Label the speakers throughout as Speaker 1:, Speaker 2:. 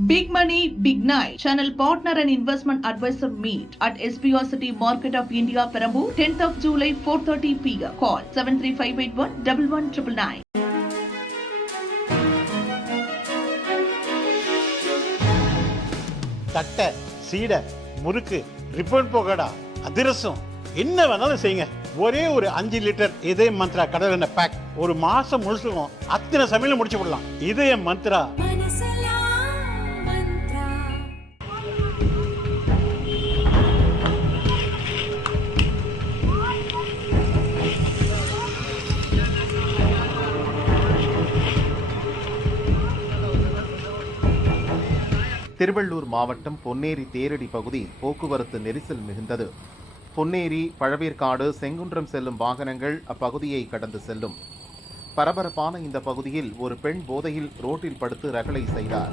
Speaker 1: Big Money, Big Night. Channel Partner and Investment Advisor Meet at SBR City Market of India, Perambu, 10th of July, 4.30 p.m. Call 73581 11999.
Speaker 2: தட்டை சீடை முறுக்கு ribbon போகடா அதிரசம் என்ன வேணாலும் செய்யுங்க ஒரே ஒரு அஞ்சு லிட்டர் இதய மந்த்ரா கடல் எண்ணெய் பேக் ஒரு மாசம் முழுசுக்கும் அத்தனை சமையலும் முடிச்சு விடலாம் இதய மந்த்ரா
Speaker 3: திருவள்ளூர் மாவட்டம் பொன்னேரி தேரடி பகுதி போக்குவரத்து நெரிசல் மிகுந்தது. பொன்னேரி பழவேற்காடு செங்குன்றம் செல்லும் வாகனங்கள் அப்பகுதியை கடந்து செல்லும். பரபரப்பான இந்த பகுதியில் ஒரு பெண் போதையில் ரோட்டில் படுத்து ரகளை செய்தார்.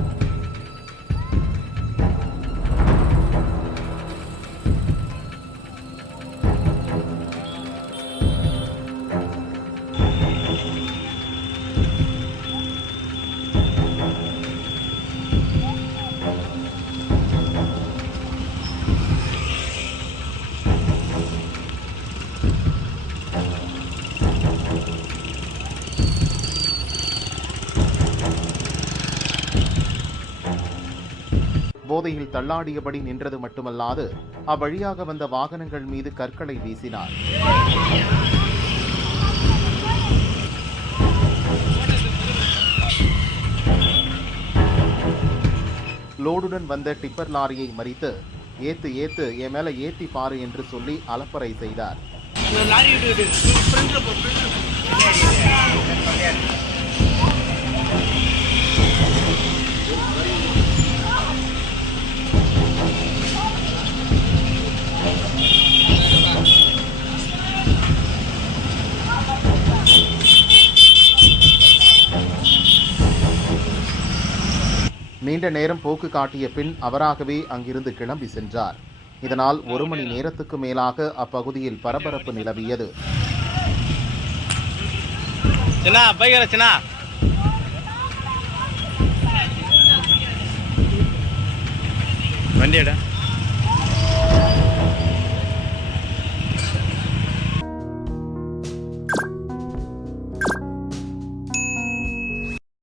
Speaker 3: போதையில் தள்ளாடியபடி நின்றது மட்டுமல்லாது அவ்வழியாக வந்த வாகனங்கள் மீது கற்களை வீசினார். லோடுடன் வந்த டிப்பர் லாரியை மறித்து ஏத்து ஏத்து என் மேல ஏத்தி பாரு என்று சொல்லி அலப்பறை செய்தார். நீண்ட நேரம் போக்கு காட்டிய பின் அவராகவே அங்கிருந்து கிளம்பி சென்றார். இதனால் ஒரு மணி நேரத்துக்கு மேலாக அப்பகுதியில் பரபரப்பு நிலவியது.
Speaker 4: வண்டி